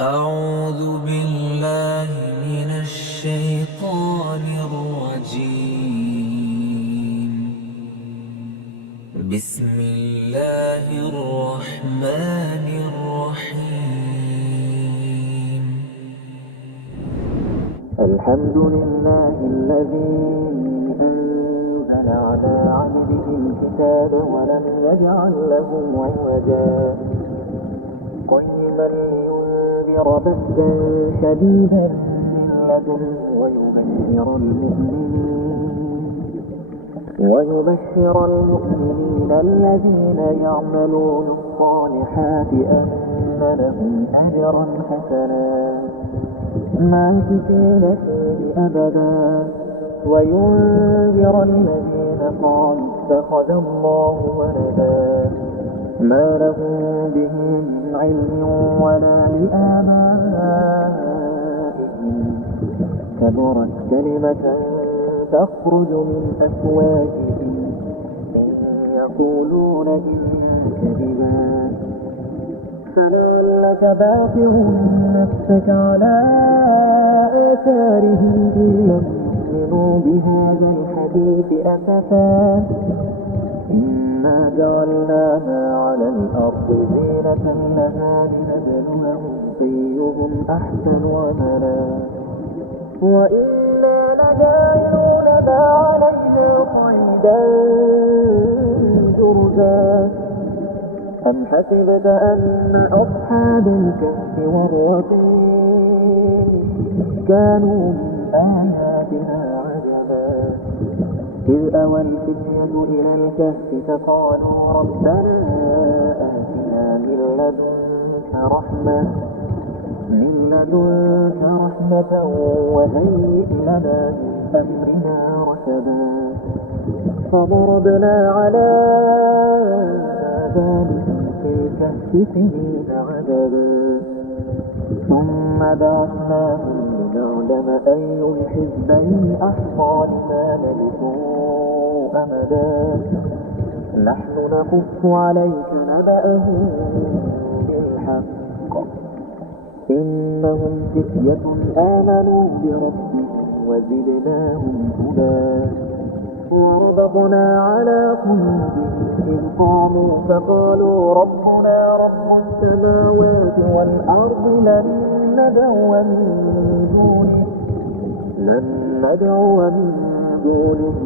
أعوذ بالله من الشيطان الرجيم. بسم الله الرحمن الرحيم. الحمد لله الذي أنزل على عبده الكتاب ولم يجعل له عوجا قيما لينذر بأسا شديدا من لدنه ويبشر المؤمنين الذين يعملون الصالحات أن لهم أجرا حسنا ماكثين فيه أبدا وينذر الذين قالوا اتخذ الله ولدا ما لهم به من علم ولا لآبائهم كبرت كلمة تخرج من أفواههم إن يقولون إلا كذبا فلعلك باخع نفسك على آثارهم إن لم يؤمنوا بهذا الحديث أسفا إنا جعلناها على الأرض زينة لها لنبلوهم أيهم أحسن عملا وإنا لجاعلون ما عليها صعيدا جرزا أم حسبت أن أصحاب الكهف والرقيم كانوا من آياتنا عجبا إذ أوى الفتية إلى الكهف فقالوا ربنا آتنا من لدنك رحمة وهيئ لنا من أمرنا رشدا فضربنا على آذانهم في الكهف سنين عددا ثم بعثناهم لنعلم أي الحزبين أحصى لما لبثوا أمدا نحن نقص عليك نبأهم بالحق إنهم فتية آمنوا بربهم وزدناهم هدى وربطنا على قلوبهم إذ قاموا فقالوا ربنا رب السماوات والأرض لن ندعو من دونه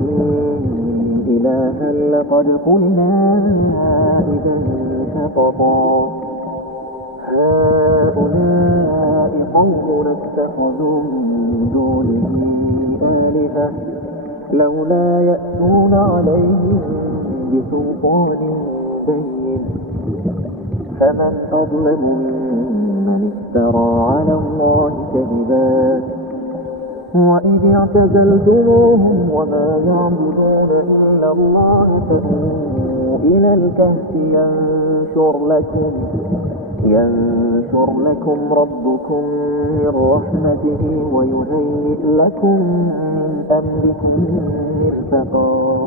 إلها لقد قلنا إذا شططا هؤلاء قوم اتخذوا من دونه آلهة لولا يأتون عليهم بسلطان بين فمن أظلم ممن افترى على الله كذبا وإذ اعتزلتموهم وما يعبدون إلا الله فأووا إلى الكهف ينشر لكم ربكم من رحمته ويهيئ لكم من أمركم مرفقا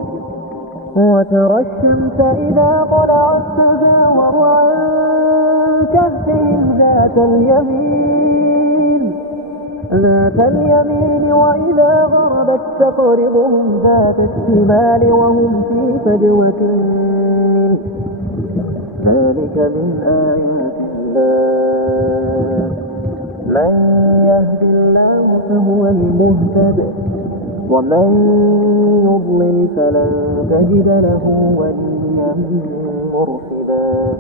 وترى الشمس إذا طلعت تزاور عن كهفهم ذات اليمين وإذا غربت تقرضهم ذات الشمال وهم في فجوة منه ذلك من آيات الله من يهد الله فهو المهتد ومن يضلل فلن تجد له وليا مرشدا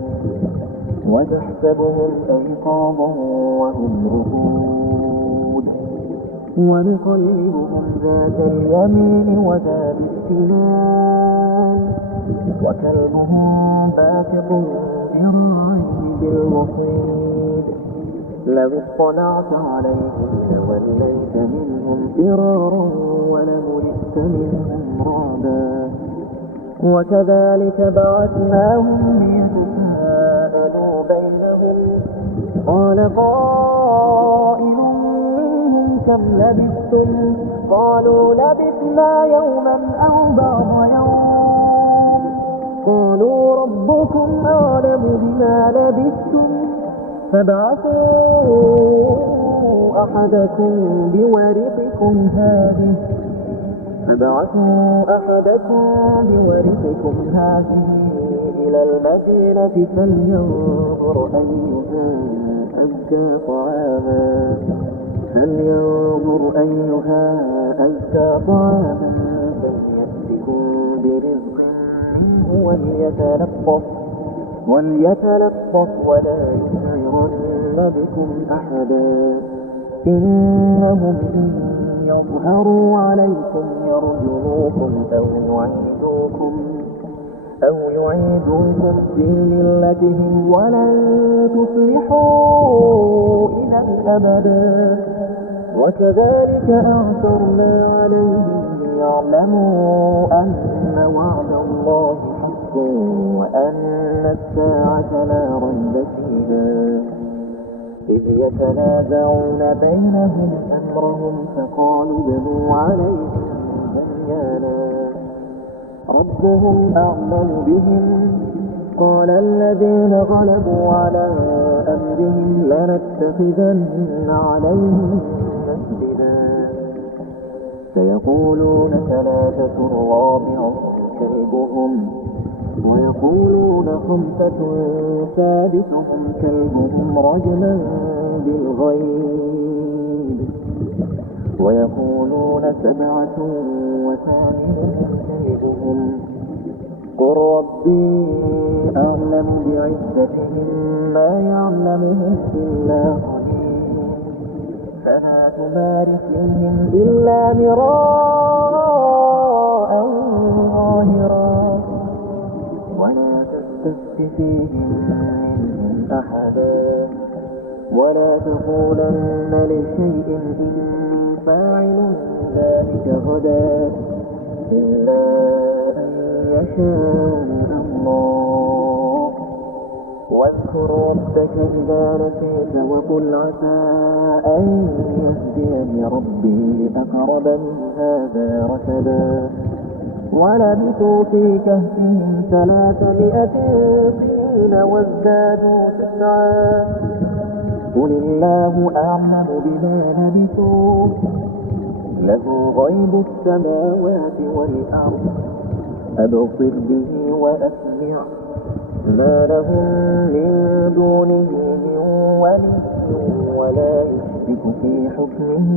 وتحسبهم أيقاظا وهم رقود ونقلبهم ذات اليمين وذات الشمال وكلبهم باسط ذراعيه بالوصيد لو اطلعت عليهم لوليت منهم فرارا ولملئت منهم رعبا وكذلك بعثناهم ليتساءلوا بينهم قال قائل منهم كم لبثتم قالوا لبثنا يوما أو بعض يوم قالوا ربكم أعلم بما لبثتم فابعثوا أحدكم بورقكم هذه إلى المدينة فلينظر أيها أزكى طعاما فليأتكم برزق منه وليتلطف ولا يشعرن بكم أحدا إنهم إن يظهروا عليكم يرجموكم أو يعيدوكم في ملتهم ولن تفلحوا إذا أبدا وكذلك أعثرنا عليهم ليعلموا أن وعد الله حق وأن الساعة لا ريب فيها إذ يتنازعون بينهم أمرهم فقالوا ابنوا عليهم بنيانا ربهم أعلم بهم قال الذين غلبوا على أمرهم لنتخذن عليهم مسجدا سيقولون ثلاثة رابعهم كلبهم ويقولون خمسة سادسهم كلبهم رجما بالغيب ويقولون سبعة وثامنهم كلبهم قل ربي أعلم بعزتهم ما يعلمهم إلا قليل فلا تمار فيهم إلا مراء ظاهرا ولا تستفت فيهم منهم أحدا ولا تقولن لشيء إني فاعل ذلك غدا إلا أن يشاء الله واذكر ربك إذا نسيت وقل عسى أن يهديني ربي لأقرب من هذا رشدا ولبثوا في كهفهم 300 سنين وازدادوا 9 قل الله أعلم بما لبثوا له غيب السماوات والأرض أبصر به وأسمع ما لهم من دونه من ولي ولا يشرك في حكمه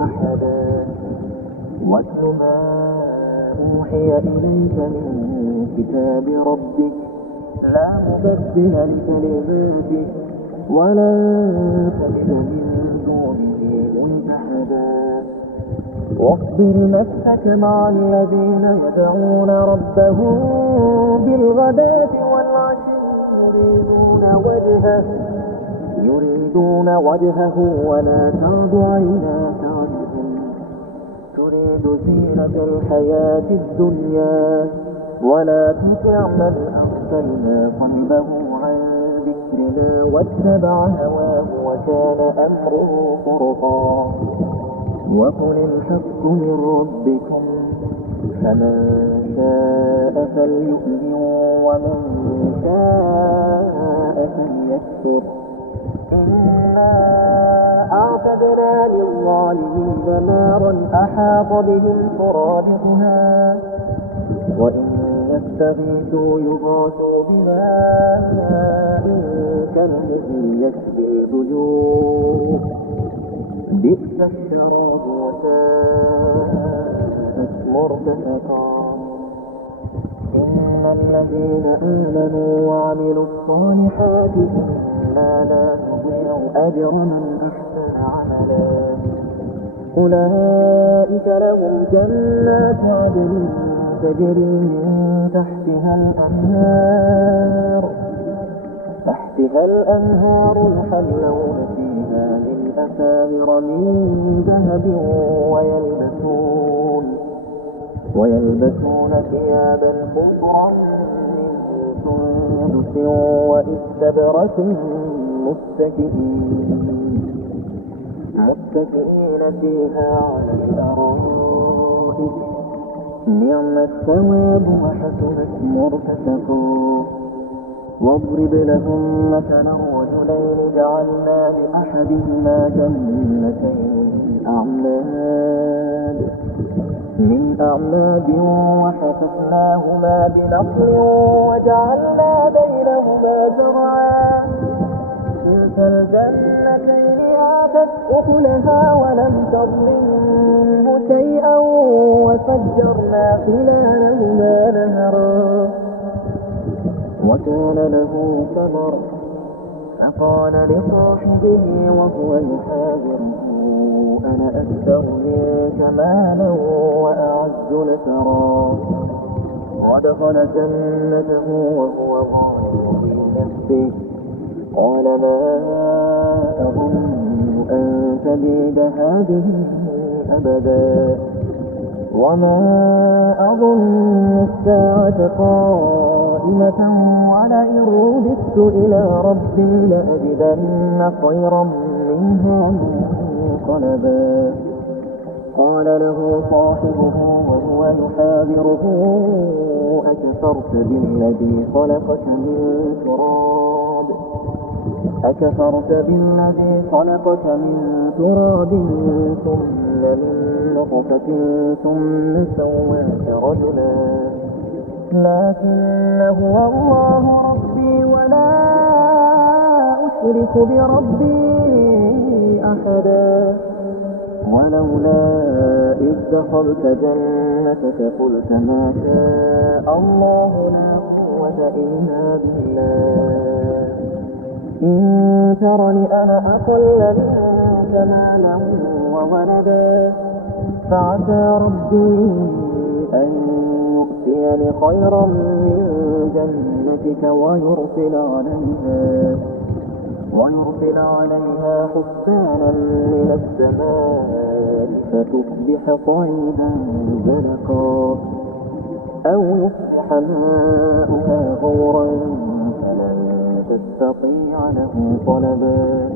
أحدا واتل ما أوحي إليك من كتاب ربك لا مبدل لكلماته ولن تجد من دونه ملتحدا واصبر نفسك مع الذين يدعون ربهم بالغداة والعشي يريدون وجهه ولا تعد عيناك عنهم تريد زينة الحياة الدنيا ولا تطع من أغفلنا قلبه عن ذكرنا واتبع هواه وكان أمره فرطا وقل الحق من ربكم فمن شاء فليؤمن ومن شاء فليكفر إنا أعتدنا للظالمين نارا أحاط بهم سرادقها وإن يستغيثوا يغاثوا بماء كالمهل يشفي الوجوه بئس الشراب وساءت مرتفقا إن الذين آمنوا وعملوا الصالحات إنا لا نضيع أجر من أحسن عملا أولئك لهم جنات عدن تجري من تحتها الأنهار يحلون فيها من أساور من ذهب ويلبسون ثيابا خضرا من سندس وإستبرق متكئين فيها على الأرائك نعم الثواب وحسنت مرتفقا واضرب لهم مثلا رجلين جعلنا لأحدهما جنتين من أعناب وحفظناهما بنخل وجعلنا بينهما زرعا كلتا الجنتين آتت أكلها ولم تظلم منه شيئا وفجرنا خلالهما نهرا وكان له ثمر فقال لصاحبه وهو يحاوره أنا أكثر منك مالا وأعز نفرا ودخل جنته وهو ظالم في نفسه قال ما أظن أن تبيد هذه أبدا وما أظن الساعة قائمة ولئن رددت إلى ربي لأجدن خيرا منها منقلبا قال له صاحبه وهو يحاذره أكفرت بالذي خلقك من تراب ثم من نطفة ثم سواك رجلا لكن هو الله ربي ولا أشرك بربي أحدا ولولا إذ دخلت جنتك قلت ما شاء الله لا قوة إلا بالله إن ترني أنا أقل منك مالا وولدا فعسى ربي أن يؤتيني خيرا من جنتك ويرسل عليها حسانا من السماء فتصبح صعيدا زلقا أو يصبح ماؤها غورا فلن تستطيع له طلبا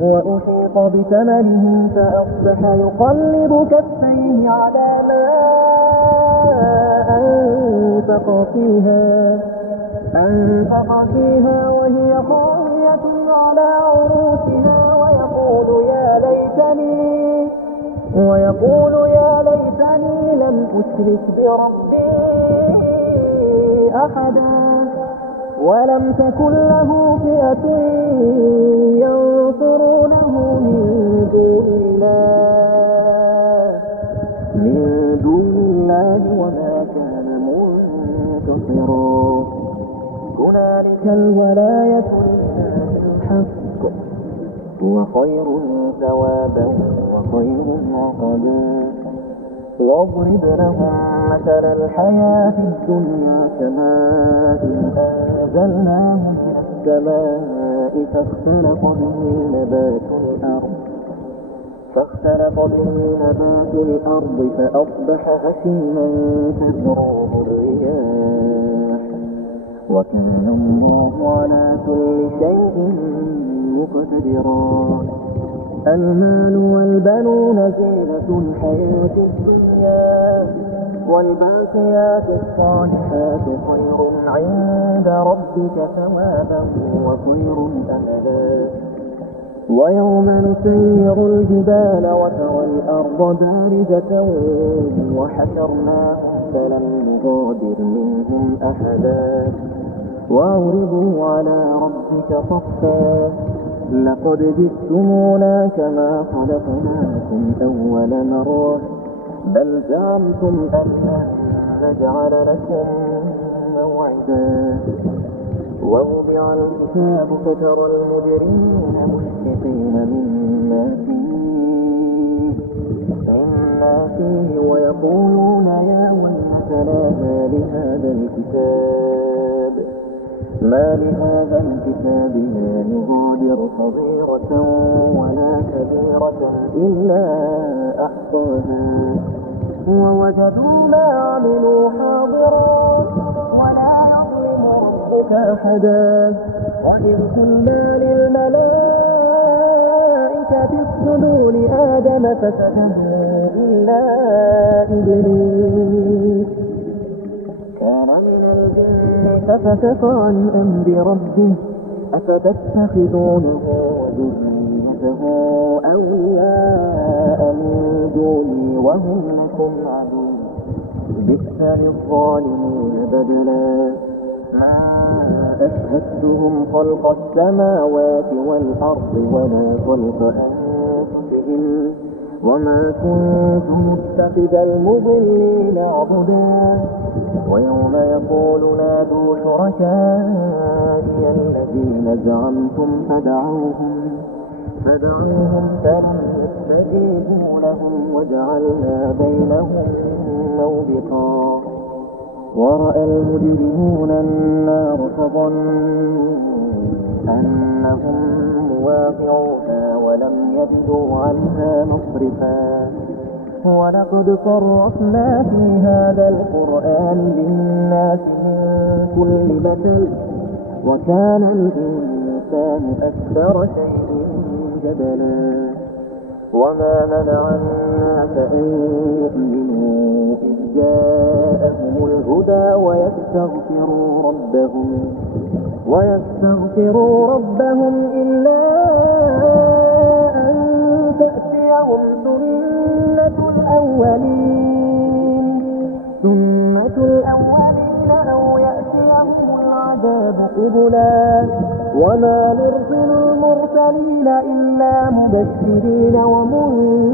وأحيط بثمنه فأصبح يقلب كفيه على ما أنفق فيها وهي خاوية على عروشها ويقول يا ليتني لم أشرك بربي أحدا ولم تكن له فئة ينصرونه من دون الله وما كان منتصرا هنالك الولاية لله الحق وخير ثوابا وخير عقبا واضرب لهم مثل الحياة الدنيا كماء أنزلناه من السماء فاختلط به نبات الأرض فأصبح هشيما تذروه الرياح وكان الله على كل شيء مقتدرا المال والبنون زينة الحياة الدنيا والباقيات الصالحات خير عند ربك ثوابا وخير أملا ويوم نسير الجبال وترى الأرض بارزة وحشرناهم فلم نغادر منهم أحدا وعرضوا على ربك صفا لقد جئتمونا كما خلقناكم أول مرة بل زعمتم أن لن نجعل لكم موعدا ووضع الكتاب فترى المجرمين مشفقين مما فيه ويقولون يا ويلتنا ما لهذا الكتاب لا يغادر صغيرة ولا كبيرة إلا أحصاها ووجدوا ما عملوا حاضرا ولا يظلم ربك أحدا وإذ قلنا للملائكة اسجدوا لآدم فسجدوا إلا إبليس كان من الجن ففسق عن أمر ربه أفتتخذونه وذريته أولياء من دوني وهم لكم عدو بئس للظالمين بدلا ما أشهدتهم خلق السماوات والأرض ولا خلق أنفسهم وما كنت متخذ المضلين عضدا ويوم يقول نادوا شركائي الذين زعمتم فدعوهم فلم يستجيبوا لهم وجعلنا بينهم موبقا ورأى المجرمون النار فظنوا أنهم مواقعوها ولم يجدوا عنها مصرفا ولقد صرفنا في هذا القرآن للناس من كل مثل وكان الإنسان أكثر شيء جدلا وما منع الناس أن يؤمنوا إذ جاءهم الهدى ويستغفروا ربهم إلا أن تأتيهم سنة الأولين أو يأتيهم العذاب قبلا وما نرسل المرسلين إلا مبشرين ومنذرين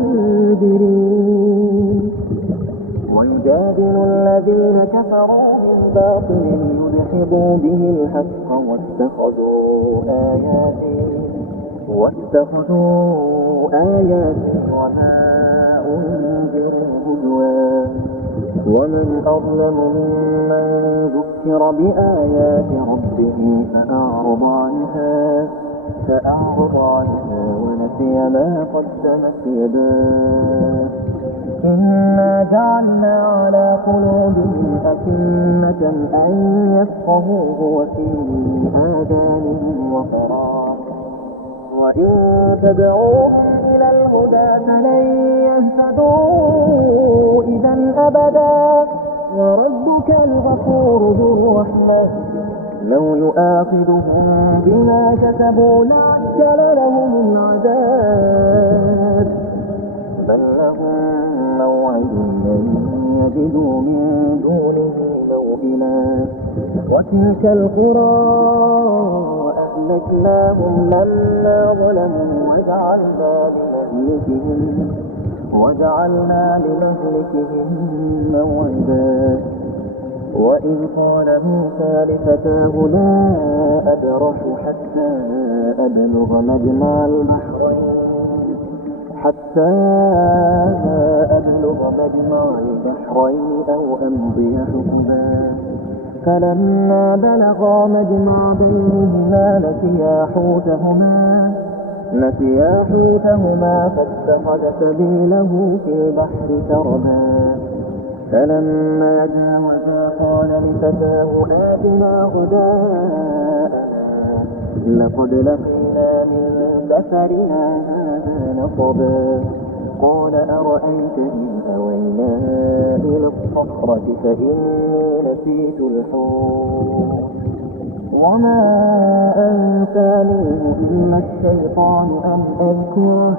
ويجادل الذين كفروا بالباطل ليدحضوا به الحق واتخذوا آياتي وما أنذروا هزوا ومن أظلم ممن ذكر بآيات ربه فأعرض عنها ونسي ما قدمت يداه إنا جعلنا على قلوبهم أكنة أن يفقهوه وفي آذانهم وقرا وإن تدعوهم إلى الهدى فلن يهتدوا إذا أبدا وربك الغفور ذو الرحمة لو يؤاخذهم بما كسبوا لعجل لهم العذاب بل لهم موعد لن يجدوا من دونه موئلا وتلك القرى أهلكناهم لما ظلموا وجعلنا لمهلكهم موعدا وإذ قال موسى لفتاه لا أبرح حتى أبلغ مجمع البحرين أو أمضي حقبا فلما بلغا مجمع بينهما نسيا حوتهما فاتخذ سبيله في البحر سربا فلما جاوزا قال لفتاه آتنا غداءنا لقد لقينا من سفرنا هذا نصبا قال أرأيت إذ أوينا إلى الصخرة فإني نسيت الحوت وما أنسانيه إلا الشيطان أن أذكره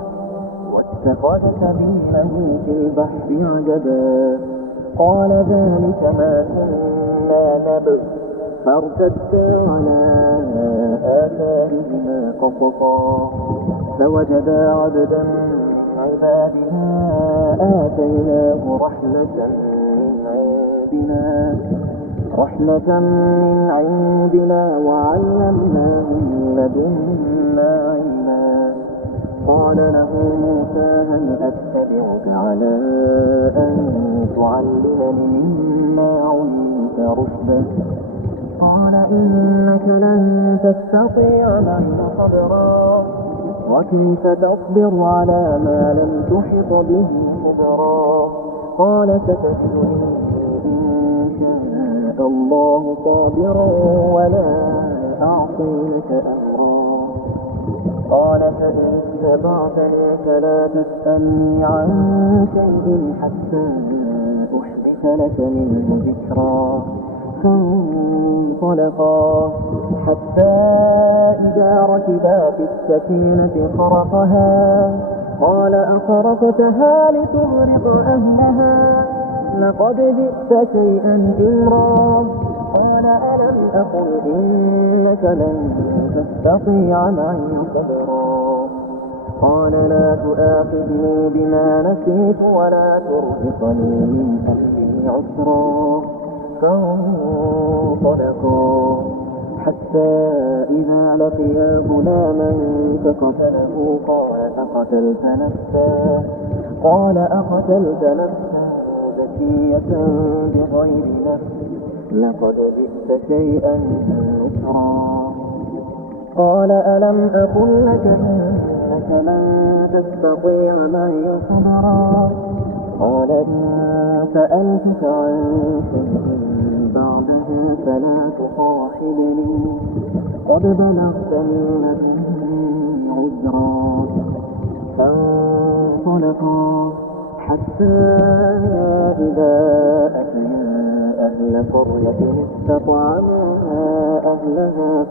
واتخذ سبيله في البحر عجبا قال ذلك ما كنا نبغ فارتدا على آثارهما قصصا فوجدا عبدا من عبادنا آتيناه رحمة من عندنا وعلمناه من لدنا علما قال له موسى هل أتبعك على أن تعلمني مما علمت رشدا قال إنك لن تستطيع معي صبرا وكيف تصبر على ما لم تحط به خبرا قال ستجدني إن شاء الله صابرا ولا أعصي لك أمرا قال فإن اتبعتني فلا تسألني عن شيء حتى أحدث لك منه ذكرا فانظر فانطلقا حتى إذا ركبا في السفينة خرقها قال أخرقتها لتغرق أهلها لقد جئت شيئا إمرا قال ألم أقل إنك لن تستطيع معي صبرا قال لا تؤاخذني بما نسيت ولا ترهقني من أمري عسرا فانطلقا حتى إذا لقيا غلاما فقتله قال أقتلت نفسا زكية بغير نفس لقد جئت شيئا نكرا قال ألم أقل لك إنك لن تستطيع معي صبرا قال إن سألتك عن شيء بعدها فلا تصاحبني قد بلغت من لدني عذرا فانطلقا حتى إذا أتيا أهل قرية استطعما أهلها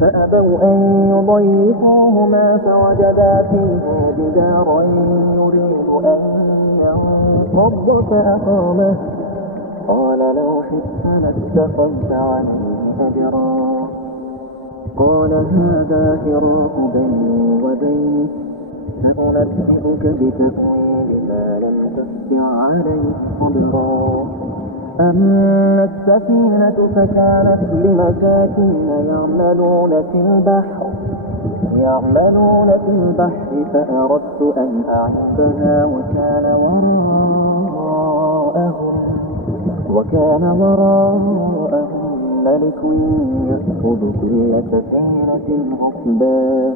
فأبوا أن يضيفوهما فوجدا فيها جدارا يريد أن ينقض فأقامه قال لو شئت لاتخذت عليه أجرا قال هذا فراق بيني وبينك سأنبئك بتأويل ما لم تستطع عليه صبرا أما السفينة فكانت لمساكين يعملون في البحر فأردت أن أعيبها وكان وراءهم ملك يأخذ كل سفينة غصبا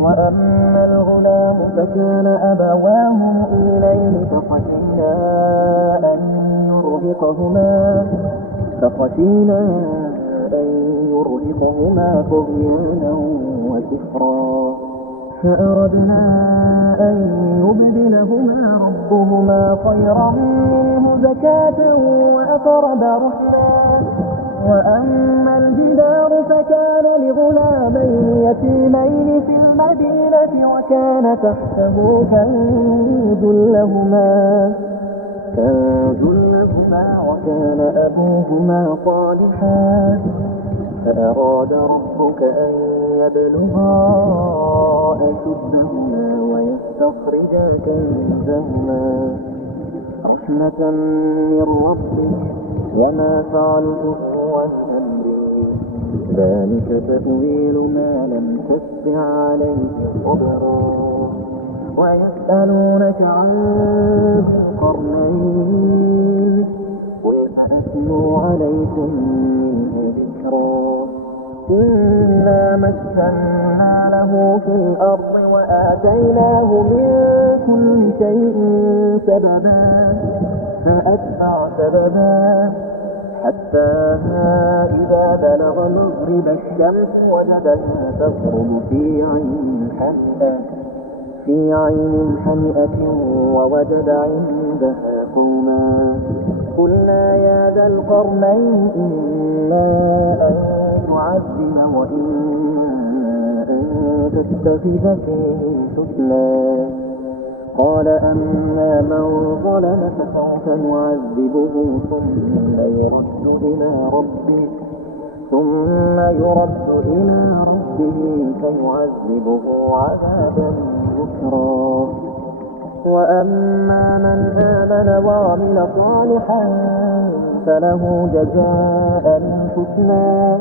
وأما الغلام فكان أبواه مؤمنين فخشينا أن يرهقهما طغيانا وكفرا فأردنا أن يبدلهما ربهما خيرا منه زكاة وأقرب رحما وأما الجدار فكان لغلامين يتيمين في المدينة وكان تحته كنز لهما وكان أبوهما صالحا فأراد ربك أن يبلغا أشدهما ويستخرجا كنزهما رحمة من ربك وما فعلته عن أمري ذلك تأويل ما لم تستطع عليه صبرا ويسألونك عن ذي القرنين قل أتلو عليكم منه ذكرا إنا مكنا له في الأرض وآتيناه من كل شيء سببا فأتبع سببا حتى إذا بلغ مغرب الشمس وجدها تغرب في عين حمئة ووجد عندها قوما قلنا يا ذا القرنين إما أن تعذب وإما أن تتخذ فيهم حسنا قال أما من ظلم فسوف نعذبه ثم يرد إلى ربه فيعذبه عذابا نكرا وأما من آمن وعمل صالحا فله جزاء الحسنى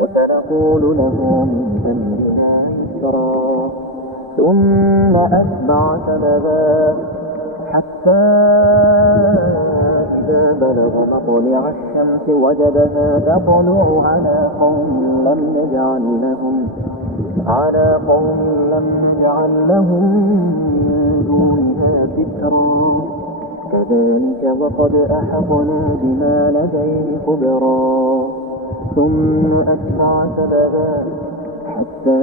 وسنقول له من أمرنا يسرا ثم أتبع سببا حتى إذا بلغ مطلع الشمس وجدها تطلع على قوم لم نجعل لهم من دونها سترا كذلك وقد أحطنا بما لديه خبرا ثم أتبع سببا حتى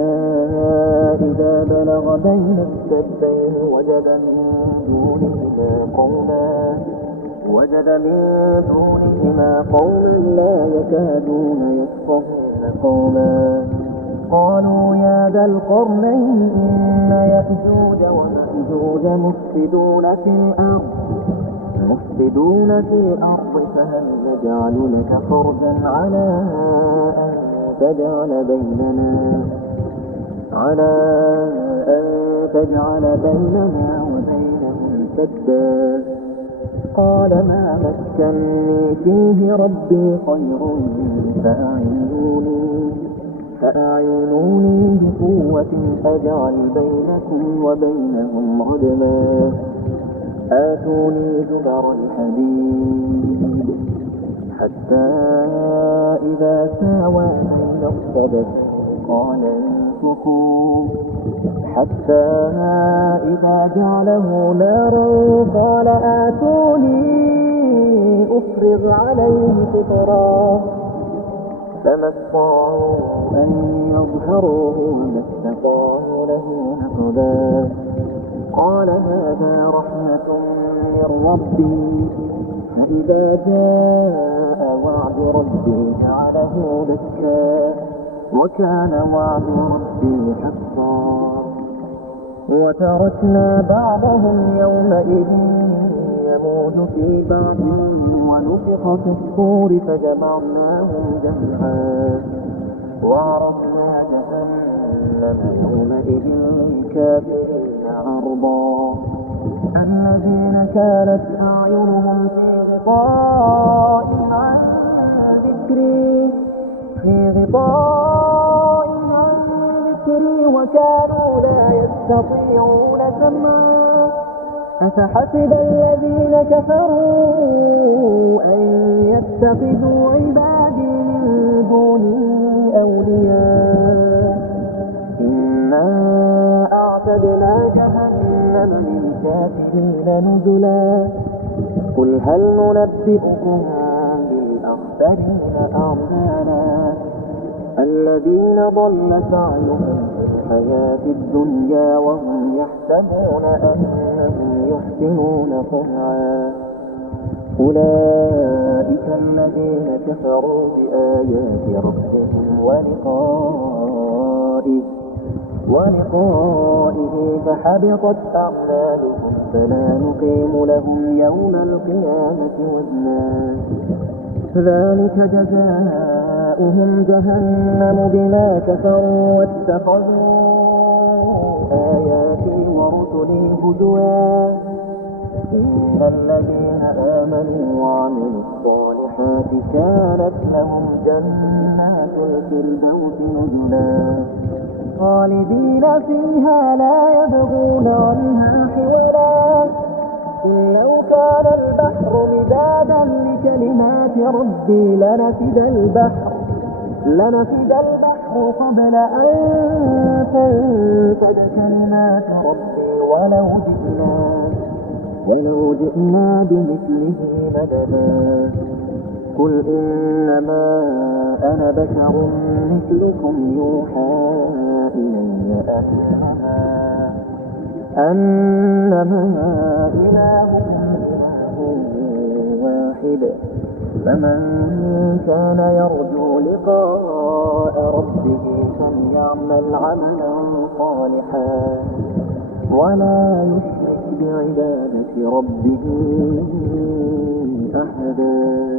إذا بلغ بين السدين وجد من دونهما قوما وجد من دونهما قوما لا يكادون يفقهون قولا قالوا يا ذا القرنين إن يأجوج ومأجوج مفسدون في الأرض فهل نجعل لك خرجا على أن تجعل بيننا وبينهم سدا قال ما مكني فيه ربي خير فأعينوني بقوة أجعل بينكم وبينهم ردما آتوني زبر الحديد حتى إذا ساوى بين الصدف قال انفخوا حتى إذا جعله نارا قال آتوني أفرغ عليه قطرا فما استطاعوا أن يظهروه وما استطاعوا له نقبا قال هذا رحمة من ربي فإذا جاء وعد ربي جعله دكا وكان وعد ربي حقا وتركنا بعضهم يومئذ يموج في بعض ونفخ في الصور فجمعناهم جمعا وعرضنا جهنم يومئذ للكافرين عرضا الذين كانت أعينهم في غطاء عن ذكري وكانوا لا يستطيعون سمعا أفحسب الذين كفروا أن يتخذوا عبادي من دوني أولياء إنا أعتدنا جهنم للكافرين نزلا قل هل ننبئكم بالأخسرين أعمالا الذين ضل سعيهم في الحياة الدنيا وهم يحسبون أنهم يحسنون صنعا أولئك الذين كفروا بآيات ربهم ولقائه فحبطت أعمالهم فلا نقيم لهم يوم القيامة وزنا ذلك جزاؤهم جهنم بما كفروا واتخذوا آياتي ورسلي هزوا إن الذين آمنوا وعملوا الصالحات كانت لهم جنات الفردوس نزلا خالدين فيها لا يبغون عنها حولا قل لو كان البحر مدادا لكلمات ربي لنفد البحر قبل أن تنفد كلمات ربي ولو جئنا بمثله مددا قل إنما أنا بشر مثلكم يوحى إلي أنما إلهكم إله واحد فمن كان يرجو لقاء ربه فليعمل عملا صالحا ولا يشرك بعبادة ربه أحدا.